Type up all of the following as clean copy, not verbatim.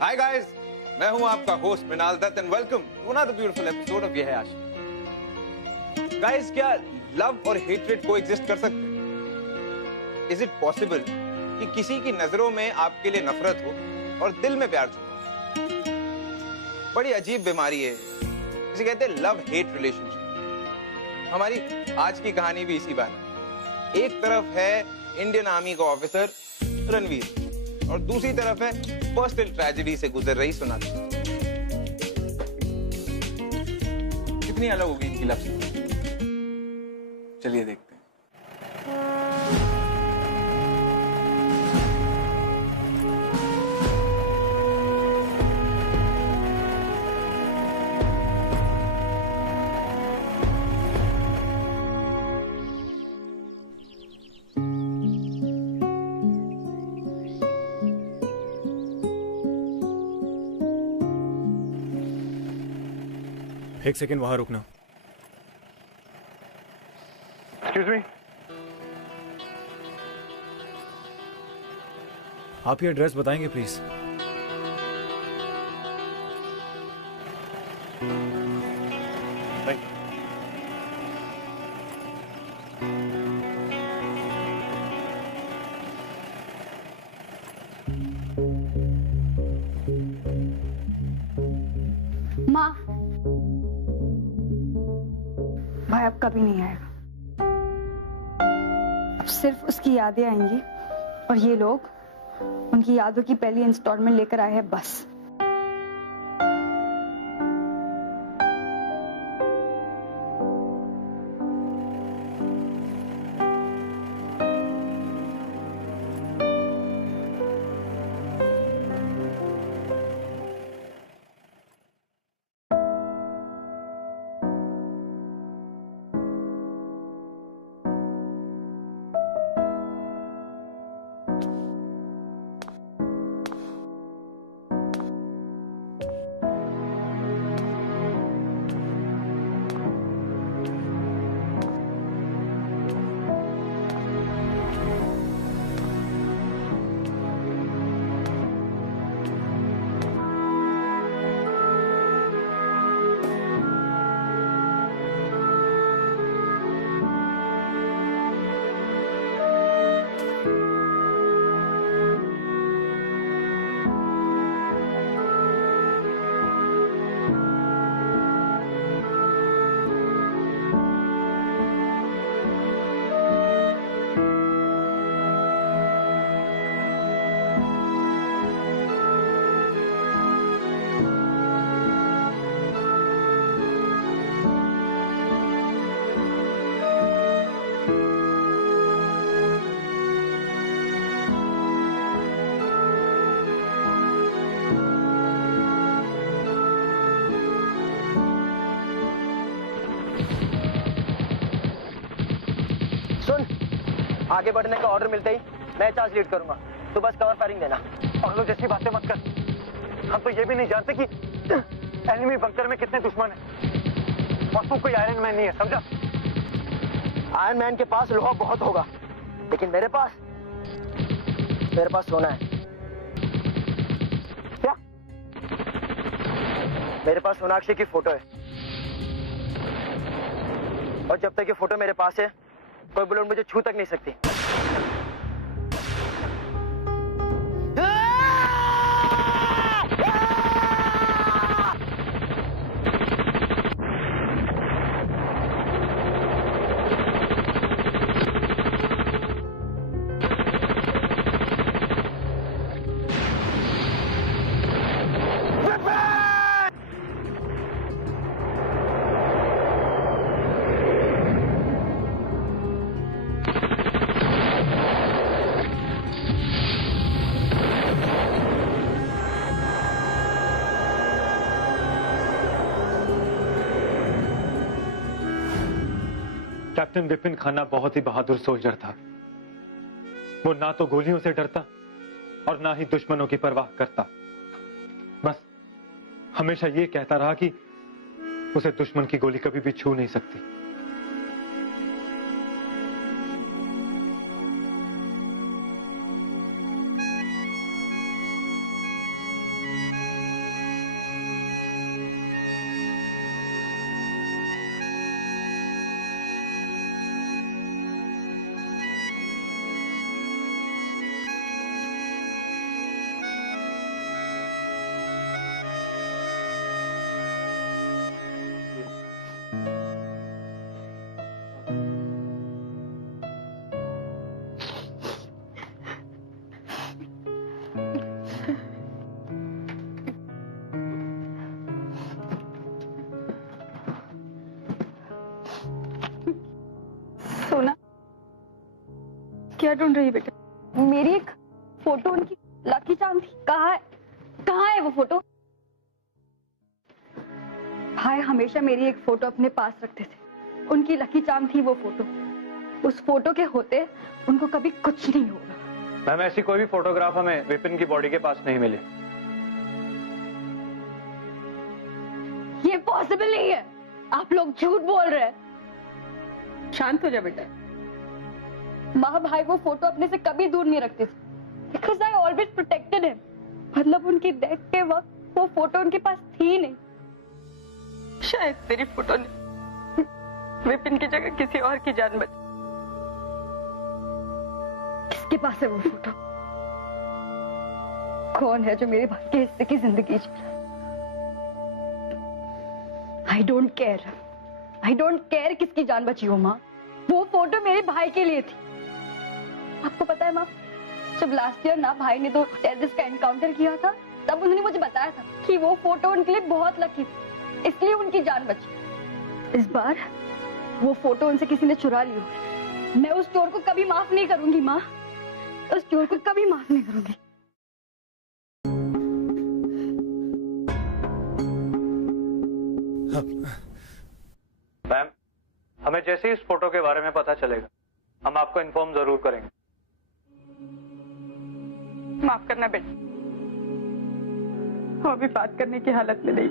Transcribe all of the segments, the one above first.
Hi guys, मैं हूं आपका host Mrinal Dutt and welcome to another beautiful episode of Yeh Hai Aashiq. Guys, क्या लव और हेट्रेड को एग्जिस्ट कर सकते हैं? इज इट पॉसिबल कि किसी की नजरों में आपके लिए नफरत हो और दिल में प्यार छुपा? बड़ी अजीब बीमारी है, इसे कहते हैं लव हेट रिलेशनशिप। हमारी आज की कहानी भी इसी बात है। एक तरफ है इंडियन आर्मी का ऑफिसर रणवीर और दूसरी तरफ है पर्सनल ट्रेजेडी से गुजर रही सोनाली। कितनी अलग होगी इनकी लव स्टोरी, चलिए देखते हैं। एक सेकेंड वहां रुकना। एक्सक्यूज मी, आप ये एड्रेस बताएंगे प्लीज? माँ, भाई अब कभी नहीं आएगा। अब सिर्फ उसकी यादें आएंगी और ये लोग उनकी यादों की पहली इंस्टॉलमेंट लेकर आए हैं बस। आगे बढ़ने का ऑर्डर मिलते ही मैं चार्ज लीड करूंगा, तो बस कवर फायरिंग देना। और लोग जैसी बातें मत कर। हम तो ये भी नहीं जानते कि एनिमी बंकर में कितने दुश्मन हैं। और तू कोई आयरन मैन नहीं है, समझा? आयरन मैन के पास लोहा बहुत होगा, लेकिन मेरे पास सोना है। क्या? मेरे पास सोनाक्षी की फोटो है और जब तक ये फोटो मेरे पास है कोई बुलेट मुझे छू तक नहीं सकती। कैप्टन विपिन खन्ना बहुत ही बहादुर सोल्जर था। वो ना तो गोलियों से डरता और ना ही दुश्मनों की परवाह करता। बस हमेशा ये कहता रहा कि उसे दुश्मन की गोली कभी भी छू नहीं सकती। क्या ढूंढ रही है बेटा? मेरी एक फोटो उनकी लकी चार्म थी। कहाँ है वो फोटो? भाई हमेशा मेरी एक फोटो अपने पास रखते थे। उनकी लकी चार्म थी वो फोटो। उस फोटो के होते उनको कभी कुछ नहीं होगा। मैम, ऐसी कोई भी फोटोग्राफ हमें विपिन की बॉडी के पास नहीं मिली। ये पॉसिबल नहीं है। आप लोग झूठ बोल रहे हैं। शांत हो जा बेटा। माँ भाई वो फोटो अपने से कभी दूर नहीं रखते थे। Because I always protected him. मतलब उनकी डेथ के वक्त वो फोटो उनके पास थी नहीं। शायद तेरी फोटो ने विपिन की जगह किसी और की जान बची। किसके पास है वो फोटो? कौन है जो मेरे भाई के हिस्से की जिंदगी जी रहा है? I don't care किसकी जान बची हो माँ। वो फोटो मेरे भाई के लिए थी। आपको पता है माँ, जब लास्ट ईयर ना भाई ने 2 टेररिस्ट का एनकाउंटर किया था, तब उन्होंने मुझे बताया था कि वो फोटो उनके लिए बहुत लकी थी, इसलिए उनकी जान बची। इस बार वो फोटो उनसे किसी ने चुरा ली होगी। मैं उस चोर को कभी माफ नहीं करूंगी माँ। उस चोर को कभी माफ नहीं करूंगी। मैम, हमें जैसे ही इस फोटो के बारे में पता चलेगा हम आपको इन्फॉर्म जरूर करेंगे। माफ करना बेटा, वो अभी बात करने की हालत में नहीं।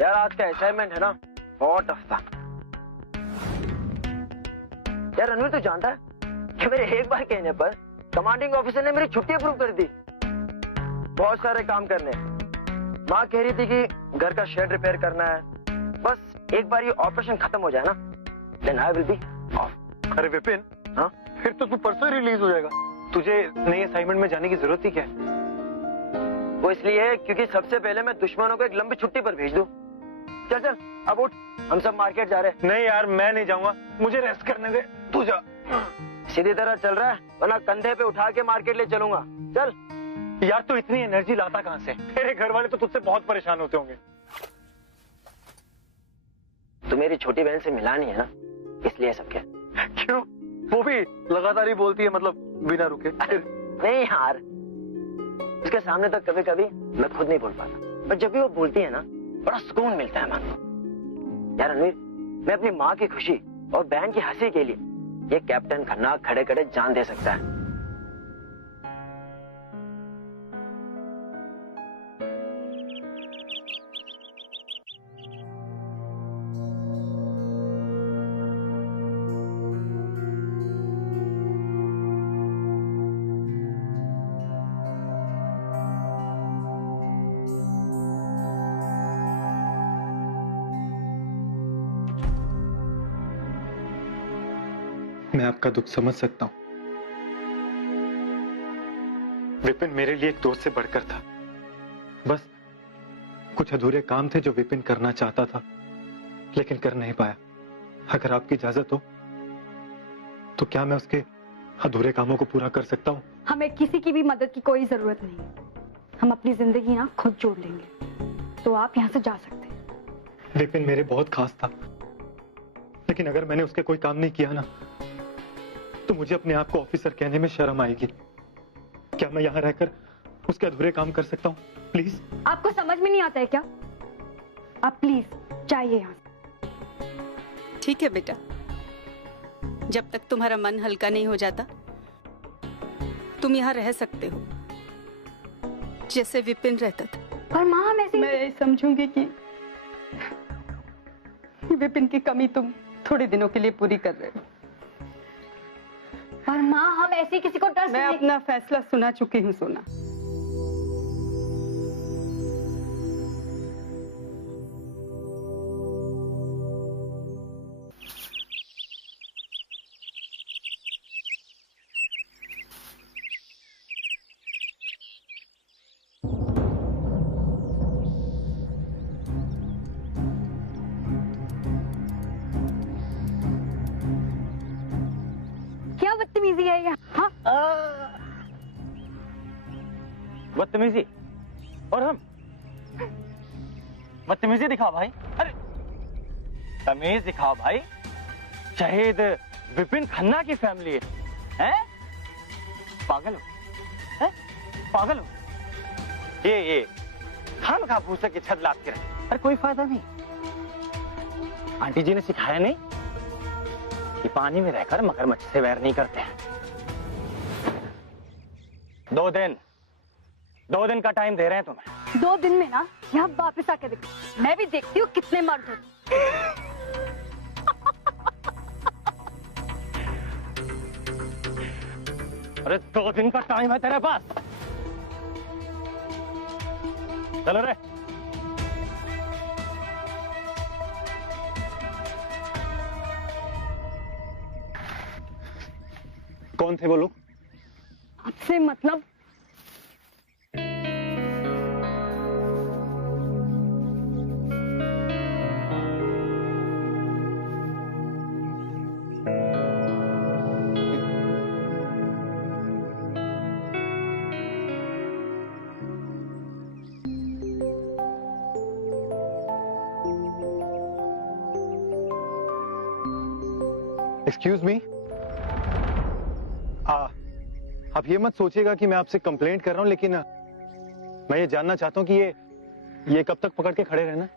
यार आज का असाइनमेंट है ना, बहुत टफ था। यार रणवीर, तू जानता है कि मेरे एक बार कहने पर कमांडिंग ऑफिसर ने मेरी छुट्टी अप्रूव कर दी। बहुत सारे काम करने। माँ कह रही थी कि घर का शेड रिपेयर करना है। बस एक बार ये ऑपरेशन खत्म हो जाए ना, then I will be off. अरे विपिन, हाँ, फिर तो तू परसों रिलीज हो जाएगा। तुझे नई असाइनमेंट में जाने की जरूरत ही क्या है? वो इसलिए है क्योंकि सबसे पहले मैं दुश्मनों को एक लंबी छुट्टी पर भेज दूं। चल चल अब उठ, हम सब मार्केट जा रहे हैं। नहीं यार, मैं नहीं जाऊंगा, मुझे रेस्ट करने दे, तू जा। सीधी तरह चल रहा है, वरना कंधे पे उठा के मार्केट ले चलूंगा। चल। यार तू इतनी एनर्जी लाता कहां से? तेरे घर वाले तो तुझसे बहुत परेशान होते होंगे। तू मेरी छोटी बहन से मिला नहीं है ना, इसलिए सब क्या। क्यों? वो भी लगातार ही बोलती है, मतलब बिना रुके। नहीं यार, उसके सामने तो कभी कभी मैं खुद नहीं बोल पाता, पर जब भी वो बोलती है ना, बड़ा सुकून मिलता है मन को। यार रणवीर, मैं अपनी माँ की खुशी और बहन की हंसी के लिए ये कैप्टन खन्ना खड़े खड़े जान दे सकता है। मैं आपका दुख समझ सकता हूं। विपिन मेरे लिए एक दोस्त से बढ़कर था। बस कुछ अधूरे काम थे जो विपिन करना चाहता था, लेकिन कर नहीं पाया। अगर आपकी इजाजत हो तो क्या मैं उसके अधूरे कामों को पूरा कर सकता हूं? हमें किसी की भी मदद की कोई जरूरत नहीं है। हम अपनी जिंदगी ना खुद जोड़ लेंगे। तो आप यहाँ से जा सकते हैं। विपिन मेरे बहुत खास था, लेकिन अगर मैंने उसके कोई काम नहीं किया ना, तो मुझे अपने आप को ऑफिसर कहने में शर्म आएगी। क्या मैं यहाँ रहकर उसके अधूरे काम कर सकता हूँ? प्लीज। आपको समझ में नहीं आता है क्या? आप प्लीज जाइए यहाँ से। ठीक है बेटा, जब तक तुम्हारा मन हल्का नहीं हो जाता तुम यहाँ रह सकते हो, जैसे विपिन रहता था। पर माँ, हम ऐसे मैं समझूंगी कि विपिन की कमी तुम थोड़े दिनों के लिए पूरी कर रहे हो। पर माँ, हम ऐसे किसी को ट्रस्ट मैं नहीं। अपना फैसला सुना चुकी हूँ सोना। बदतमीजी है ये? हाँ, बदतमीजी? और हम बदतमीजी दिखाओ भाई। अरे तमीज दिखाओ भाई। शहीद विपिन खन्ना की फैमिली है, हैं? पागल हो, हैं? पागल हो? ये खाम खा भूसे की छत लाद के रहे। अरे कोई फायदा नहीं। आंटी जी ने सिखाया नहीं कि पानी में रहकर मगरमच्छ से वैर नहीं करते हैं। 2 दिन का टाइम दे रहे हैं तुम्हें। 2 दिन में ना यहाँ वापस आके देखो, मैं भी देखती हूँ कितने मर्द होते। अरे 2 दिन का टाइम है तेरे पास। चलो रे। कौन थे वो लोग? आपसे मतलब? एक्सक्यूज मी, आप ये मत सोचिएगा कि मैं आपसे कंप्लेंट कर रहा हूं, लेकिन मैं ये जानना चाहता हूं कि ये कब तक पकड़ के खड़े रहना?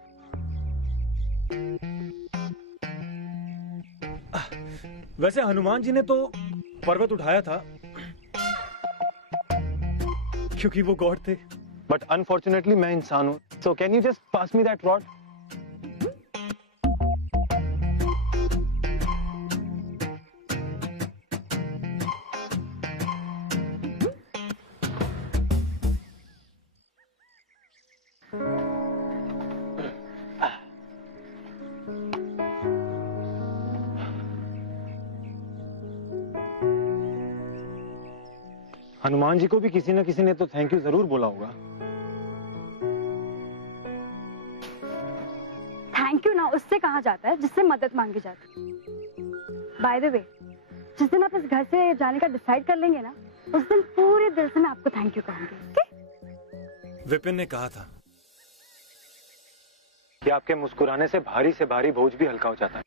वैसे हनुमान जी ने तो पर्वत उठाया था क्योंकि वो गॉड थे, बट अनफॉर्चुनेटली मैं इंसान हूं। So can you just pass me that rod? Hanuman ji को भी किसी न किसी ने तो थैंक यू जरूर बोला होगा। थैंक यू ना उससे कहा जाता है जिससे मदद मांगी जाती है। बाय द वे, जिस दिन आप इस घर से जाने का डिसाइड कर लेंगे ना, उस दिन पूरे दिल से मैं आपको थैंक यू कहूंगी। ओके? विपिन ने कहा था कि आपके मुस्कुराने से भारी बोझ भी हल्का हो जाता है।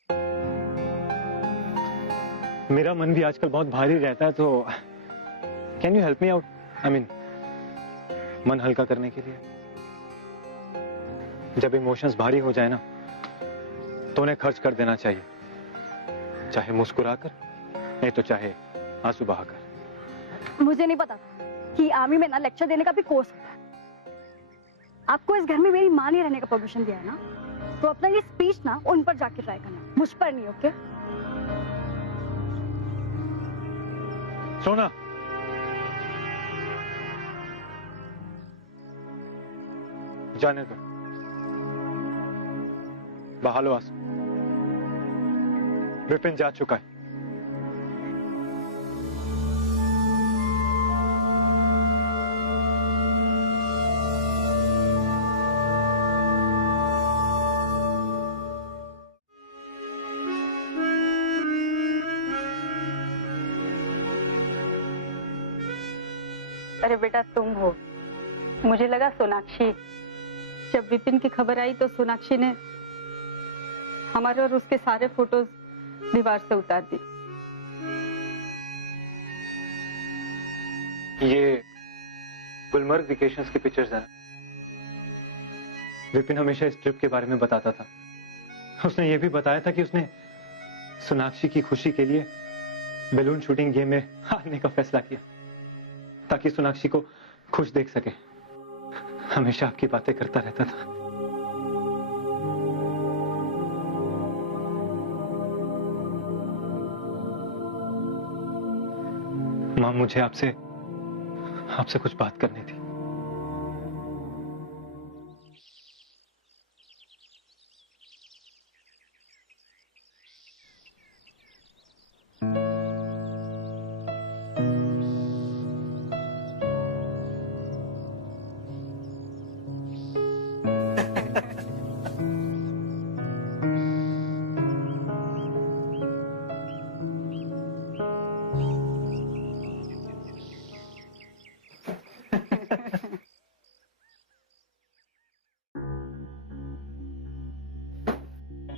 मेरा मन भी आजकल बहुत भारी रहता है, तो can you help me out? I mean, मन हल्का करने के लिए। जब इमोशंस भारी हो जाए ना, तो उन्हें खर्च कर देना चाहिए, चाहे मुस्कुराकर, नहीं तो चाहे आंसू बहाकर। मुझे नहीं पता कि आर्मी में ना लेक्चर देने का भी कोर्स होता है। आपको इस घर में मेरी मां नहीं रहने का परमिशन दिया है ना, तो अपना ये स्पीच ना उन पर जाके ट्राई करना, मुझ पर नहीं। ओके? सोना, जाने दो, बहा लो आंसू। विपिन जा चुका है। अरे बेटा तुम हो, मुझे लगा सोनाक्षी। जब विपिन की खबर आई तो सोनाक्षी ने हमारे और उसके सारे फोटोज दीवार से उतार दी। ये गुलमर्ग वेकेशंस की पिक्चर्स हैं। विपिन हमेशा इस ट्रिप के बारे में बताता था। उसने ये भी बताया था कि उसने सोनाक्षी की खुशी के लिए बैलून शूटिंग गेम में हारने का फैसला किया, ताकि सोनाक्षी को खुश देख सके। हमेशा आपकी बातें करता रहता था। मां, मुझे आपसे कुछ बात करनी थी।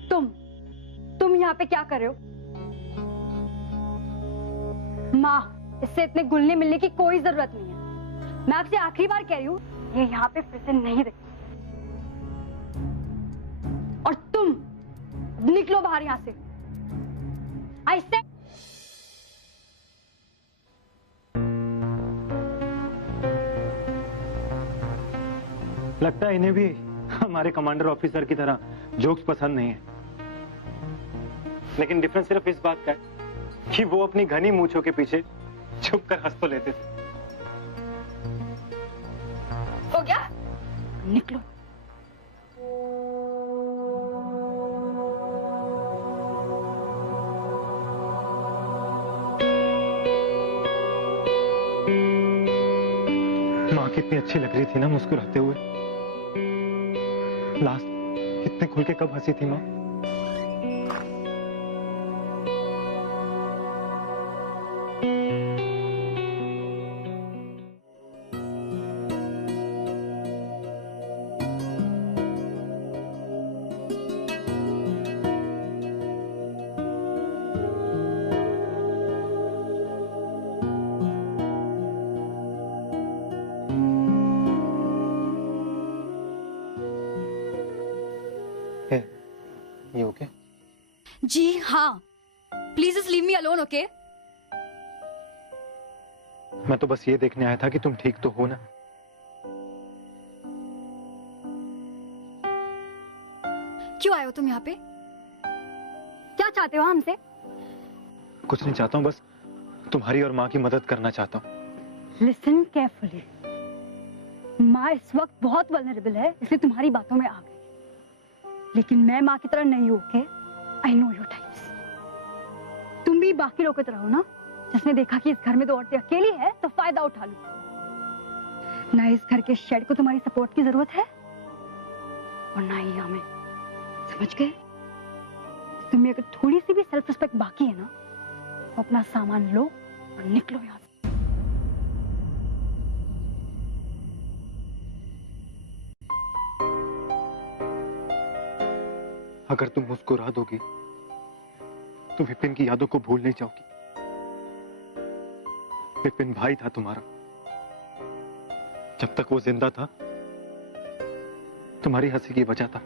तुम यहाँ पे क्या कर रहे हो? माँ, इससे इतने घुलने मिलने की कोई जरूरत नहीं है। मैं आपसे आखिरी बार कह रही हूँ, ये यहाँ पे फिर से नहीं रखी। और तुम निकलो बाहर यहाँ से। आई से लगता है इन्हें भी हमारे कमांडर ऑफिसर की तरह जोक्स पसंद नहीं है। लेकिन डिफरेंस सिर्फ इस बात का है कि वो अपनी घनी मूंछों के पीछे छुप कर हंस तो लेते थे। हो गया? निकलो। माँ कितनी अच्छी लग रही थी ना मुस्कुराते हुए। लास्ट कितने खुल के कब हंसी थी माँ। ये ओके? जी हाँ, please just leave me alone, okay? मैं तो बस ये देखने आया था कि तुम ठीक तो हो ना। क्यों आए हो तुम यहाँ पे? क्या चाहते हो हमसे? कुछ नहीं चाहता हूँ, बस तुम्हारी और माँ की मदद करना चाहता हूँ। Listen carefully. माँ इस वक्त बहुत वल्नरेबल है, इसलिए तुम्हारी बातों में आ गई। लेकिन मैं माँ की तरह नहीं हूँ, okay? I know your types. तुम भी बाकी लोगों की तरह हो ना, जिसने देखा कि इस घर में 2 औरतें अकेली है तो फायदा उठा लो। ना इस घर के शेड को तुम्हारी सपोर्ट की जरूरत है और ना ही हमें। समझ गए? तुम्हें अगर थोड़ी सी भी सेल्फ रिस्पेक्ट बाकी है ना, तो अपना सामान लो और निकलो यहाँ से। अगर तुम मुस्कुरा दोगी तो विपिन की यादों को भूल नहीं जाओगी। विपिन भाई था तुम्हारा। जब तक वो जिंदा था, तुम्हारी हंसी की वजह था।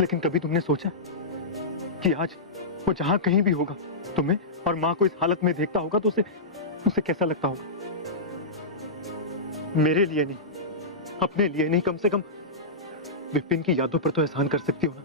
लेकिन कभी तुमने सोचा कि आज वो जहां कहीं भी होगा, तुम्हें और मां को इस हालत में देखता होगा तो उसे कैसा लगता होगा? मेरे लिए नहीं, अपने लिए नहीं, कम से कम विपिन की यादों पर तो एहसान कर सकती हो ना।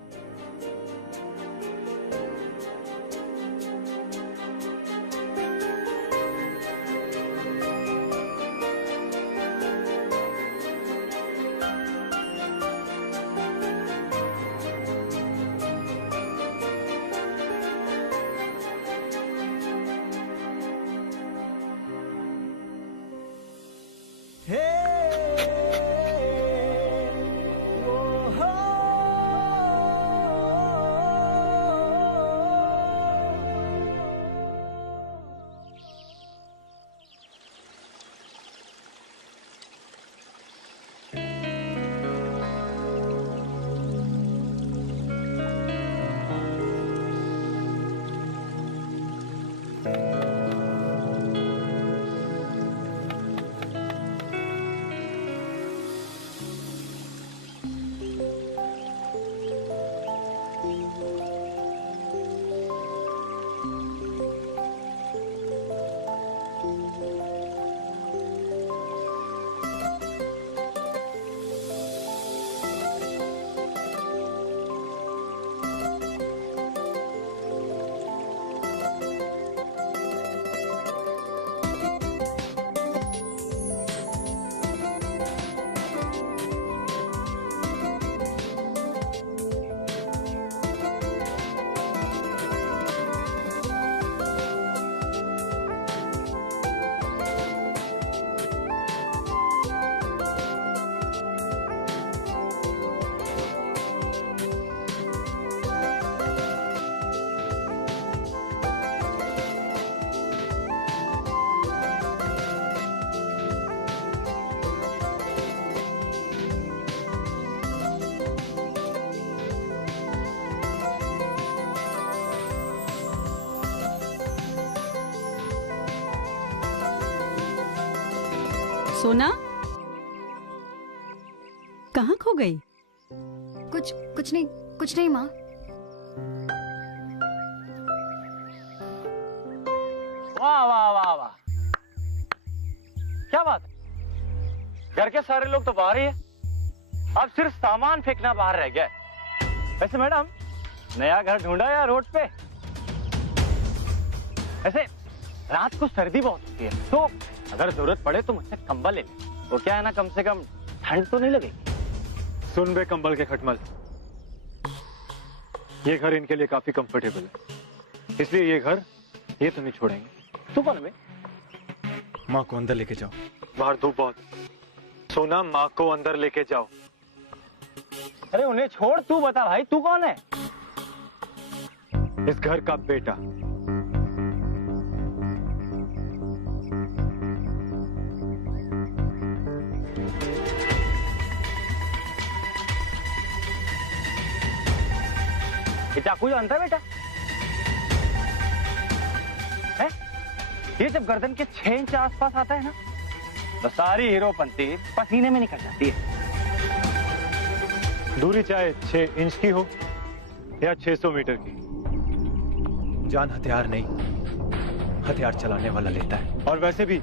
सोना कहाँ खो गई? कुछ नहीं माँ। वाह वाह वाह वाह, क्या बात है, घर के सारे लोग तो बाहर ही है, अब सिर्फ सामान फेंकना बाहर रह गया है। वैसे मैडम, नया घर ढूंढा या रोड पे? ऐसे रात को सर्दी बहुत होती है, तो अगर जरूरत पड़े तो मुझसे कंबल ले ले, वो क्या है ना, कम से कम ठंड तो नहीं लगेगी। सुन बे कंबल के खटमल, ये घर इनके लिए काफी कंफर्टेबल है, इसलिए ये घर ये तो नहीं छोड़ेंगे। तू कौन है बे? माँ को अंदर लेके जाओ। बाहर धूप बहुत। सोना, माँ को अंदर लेके जाओ। अरे उन्हें छोड़, तू बता भाई, तू कौन है? इस घर का बेटा। ये चाकू जानता है बेटा? है? ये जब गर्दन के 6 इंच आसपास आता है ना, तो सारी हीरोपंती पसीने में निकल जाती है। दूरी चाहे 6 इंच की हो या 600 मीटर की, जान हथियार नहीं, हथियार चलाने वाला लेता है। और वैसे भी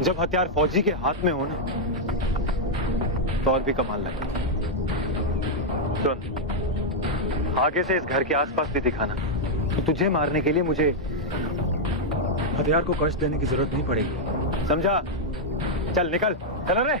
जब हथियार फौजी के हाथ में हो ना, तो और भी कमाल लगे। सुन, आगे से इस घर के आसपास भी दिखाना, तो तुझे मारने के लिए मुझे हथियार को कष्ट देने की जरूरत नहीं पड़ेगी। समझा? चल निकल, चल रे।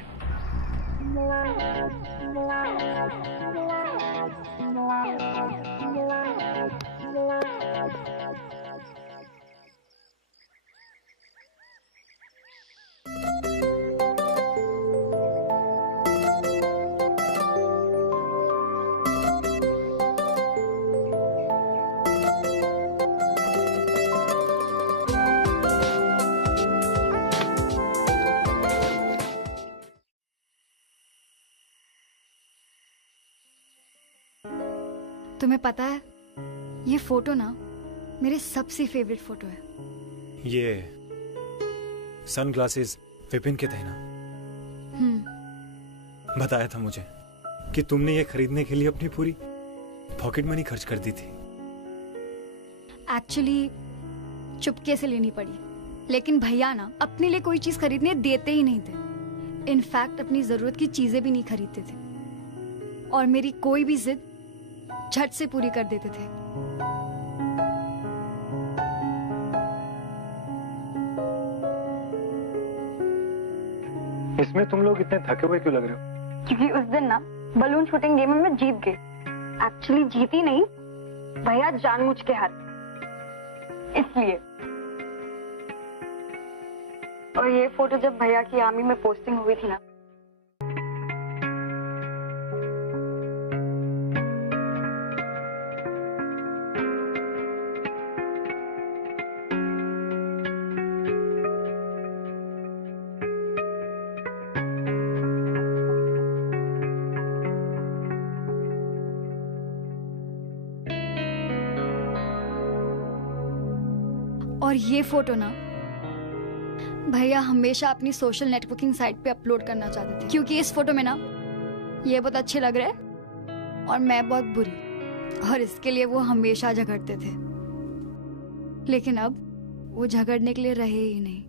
तुम्हें पता है, ये फोटो ना मेरे सबसे फेवरेट फोटो है। ये सनग्लासेस विपिन के थे ना? बताया था मुझे कि तुमने ये खरीदने के लिए अपनी पूरी पॉकेट मनी खर्च कर दी थी। एक्चुअली चुपके से लेनी पड़ी, लेकिन भैया ना अपने लिए कोई चीज खरीदने देते ही नहीं थे। इनफैक्ट अपनी जरूरत की चीजें भी नहीं खरीदते थे, और मेरी कोई भी जिद झट से पूरी कर देते थे। इसमें तुम लोग इतने थके हुए क्यों लग रहे हो? क्योंकि उस दिन ना बलून शूटिंग गेम में मैं जीत गई। एक्चुअली जीती नहीं, भैया जानबूझ के हार, इसलिए। और ये फोटो जब भैया की आर्मी में पोस्टिंग हुई थी ना, और ये फोटो ना भैया हमेशा अपनी सोशल नेटवर्किंग साइट पे अपलोड करना चाहते थे, क्योंकि इस फोटो में ना ये बहुत अच्छे लग रहे हैं और मैं बहुत बुरी, और इसके लिए वो हमेशा झगड़ते थे। लेकिन अब वो झगड़ने के लिए रहे ही नहीं।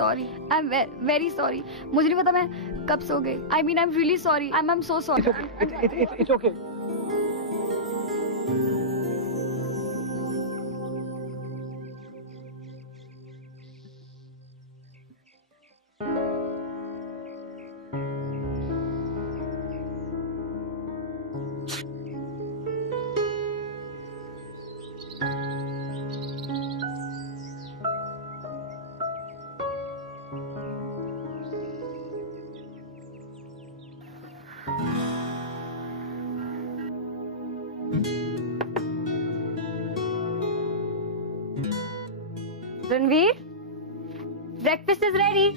Sorry, I am very sorry. मुझे नहीं पता मैं कब सो गई। I mean I am really sorry, I am so sorry. It's okay. Ranveer, breakfast is ready.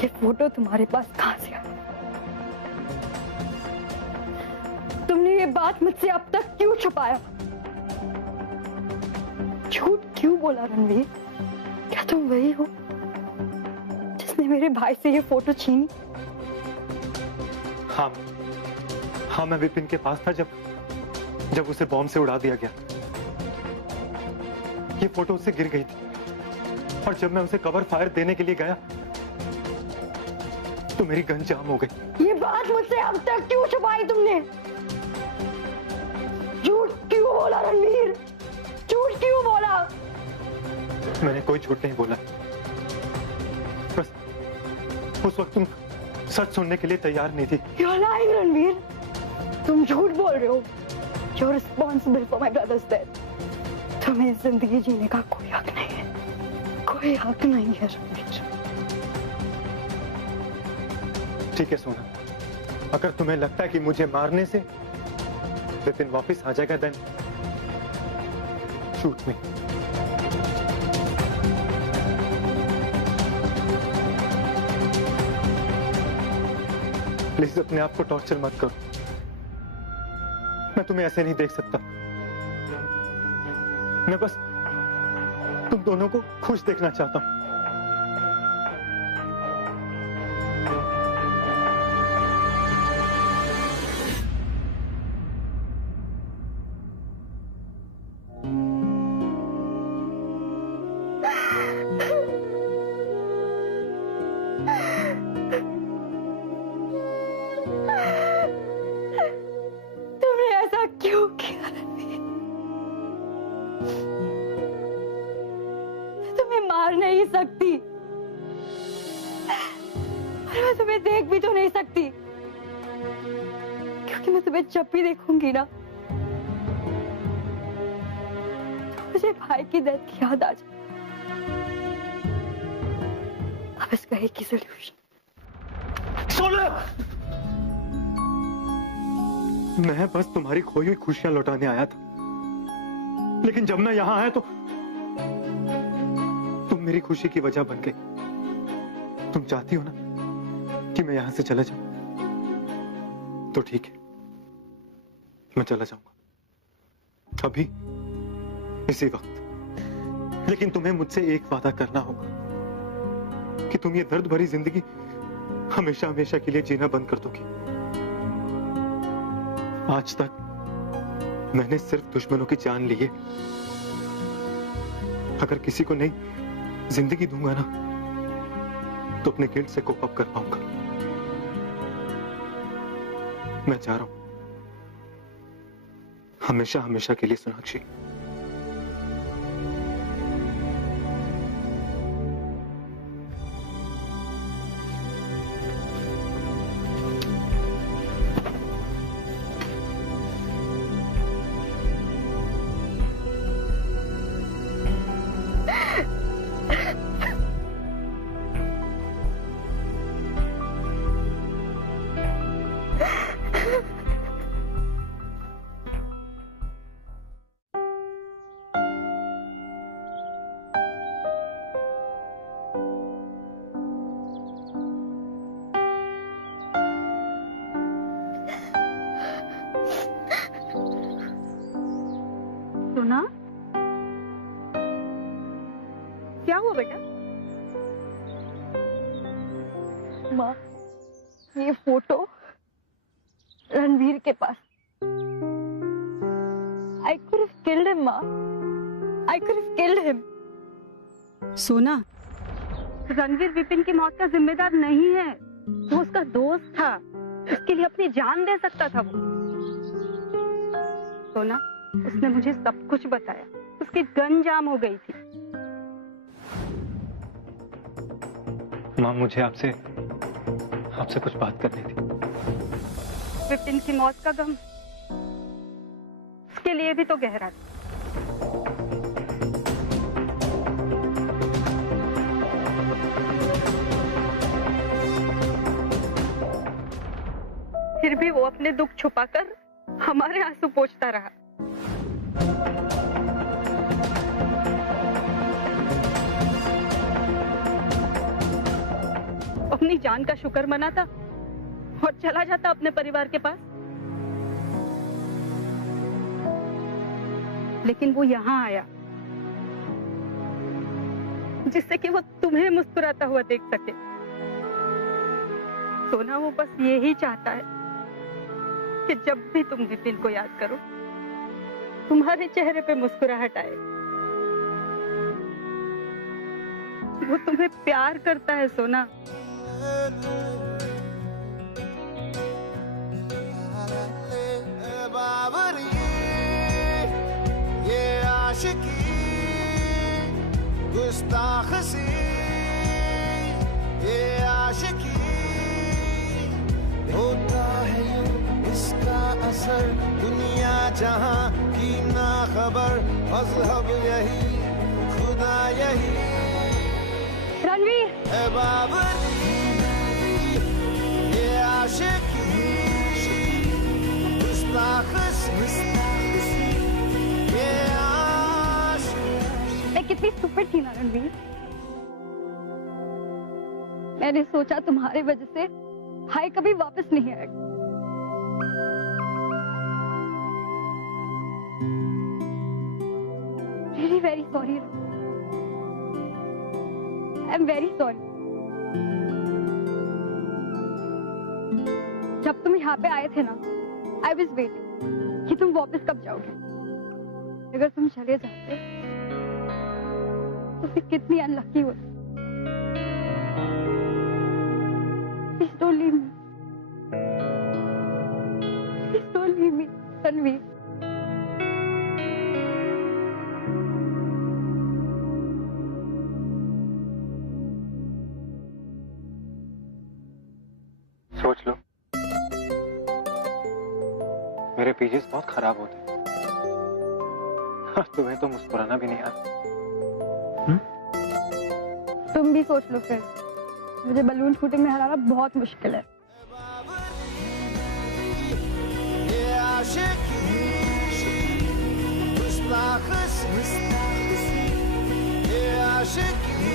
ये फोटो तुम्हारे पास कहां से आई? तुमने ये बात मुझसे अब तक क्यों छुपाया? झूठ क्यों बोला रणवीर? क्या तुम वही हो जिसने मेरे भाई से ये फोटो छीनी? हाँ, मैं विपिन के पास था जब उसे बॉम्ब से उड़ा दिया गया। ये फोटो उससे गिर गई थी और जब मैं उसे कवर फायर देने के लिए गया तो मेरी गन जाम हो गई। ये बात मुझसे अब तक क्यों छुपाई तुमने? झूठ क्यों बोला रणवीर? झूठ क्यों बोला? मैंने कोई झूठ नहीं बोला, बस उस वक्त तुम सच सुनने के लिए तैयार नहीं थी। You're lying, Ranveer. तुम झूठ बोल रहे हो। You're responsible for my brother's death। तुम्हें जिंदगी जीने का कोई हक नहीं है, कोई हक नहीं है रणवीर। ठीक है सोना, अगर तुम्हें लगता है कि मुझे मारने से विपिन वापस आ जाएगा, देन शूट मी। प्लीज अपने आप को टॉर्चर मत करो। मैं तुम्हें ऐसे नहीं देख सकता। मैं बस तुम दोनों को खुश देखना चाहता हूं। तुमने ऐसा क्यों किया रणवीर? मैं तुम्हें मार नहीं सकती और मैं तुम्हें देख भी तो नहीं सकती, क्योंकि मैं तुम्हें जब भी देखूंगी ना तो मुझे भाई की डेथ की याद आ जाए। अब इसका एक ही सोल्यूशन। मैं बस तुम्हारी खोई हुई खुशियां लौटाने आया था, लेकिन जब मैं यहां आया तो तुम मेरी खुशी की वजह बन गई। तुम चाहती हो ना कि मैं यहां से चला जाऊं, तो ठीक है, मैं चला जाऊंगा अभी इसी वक्त। लेकिन तुम्हें मुझसे एक वादा करना होगा कि तुम ये दर्द भरी जिंदगी हमेशा हमेशा के लिए जीना बंद कर दोगी। आज तक मैंने सिर्फ दुश्मनों की जान ली है। अगर किसी को नई जिंदगी दूंगा ना तो अपने गिल्ट से कोप अप कर पाऊंगा। मैं चाह रहा हूं हमेशा हमेशा के लिए सोनाक्षी। सोना, क्या हुआ बेटा? माँ, ये फोटो रणवीर के पास। I could have killed him, माँ। I could have killed him। सोना, रणवीर विपिन की मौत का जिम्मेदार नहीं है। वो उसका दोस्त था, उसके लिए अपनी जान दे सकता था वो। सोना, उसने मुझे सब कुछ बताया। उसकी गन जाम हो गई थी। माँ, मुझे आपसे कुछ बात करनी थी। विपिन की मौत का गम उसके लिए भी तो गहरा था। फिर भी वो अपने दुख छुपाकर हमारे आंसू पोंछता रहा। अपनी जान का शुक्र मनाता और चला जाता अपने परिवार के पास। लेकिन वो यहाँ आया जिससे कि वो तुम्हें मुस्कुराता हुआ देख सके। सोना, वो बस यही चाहता है कि जब भी तुम विपिन को याद करो, तुम्हारे चेहरे पे मुस्कुराहट आए। वो तुम्हें प्यार करता है सोना। बाबरी ये आशिकी गुस्ताख सी ये आशिकी होता है यूं इसका असर दुनिया जहां की ना खबर मजहब यही खुदा यही रणवीर, है बाबरी ये आशिकी मैं कितनी स्टूपिड थी ना रणवीर। मैंने सोचा तुम्हारे वजह से भाई कभी वापस नहीं आएगा। Really very sorry। I'm very sorry। जब तुम यहाँ पे आए थे ना, I was waiting कि तुम वापस कब जाओगे। अगर तुम चले जाते तो फिर कितनी अनलकी होती। Please don't leave me। Please don't leave me, Ranveer. सोच लो, मेरे पेजेस बहुत खराब होते हैं। तुम्हें तो मुस्कुराना भी नहीं आता। तुम भी सोच लो फिर। मुझे बलून शूटिंग में हराना बहुत मुश्किल है। ये आशिकी ये आशिकी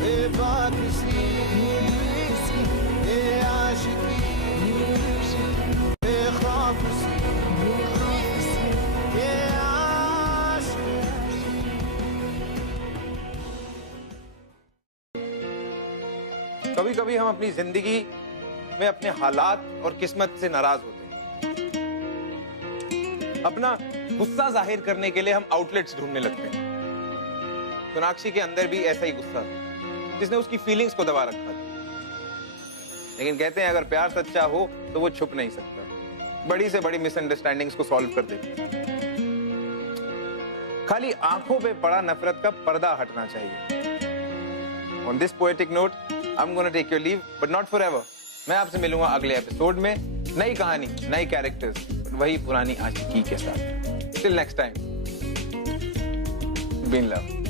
बेबाकी ये आशिकी कभी कभी हम अपनी जिंदगी में अपने हालात और किस्मत से नाराज होते हैं। अपना गुस्सा जाहिर करने के लिए हम आउटलेट्स ढूंढने लगते हैं। सोनाक्षी के अंदर भी ऐसा ही गुस्सा था जिसने उसकी फीलिंग्स को दबा रखा था। लेकिन कहते हैं अगर प्यार सच्चा हो तो वो छुप नहीं सकता। बड़ी से बड़ी मिसअंडरस्टैंडिंग्स को सॉल्व कर देती है। खाली आंखों पे पड़ा नफरत का पर्दा हटना चाहिए। On this poetic note I am gonna take your leave, but not forever. मैं आपसे मिलूंगा अगले एपिसोड में, नई कहानी, नई कैरेक्टर्स, वही पुरानी आशिकी के साथ। Till next time, be in love.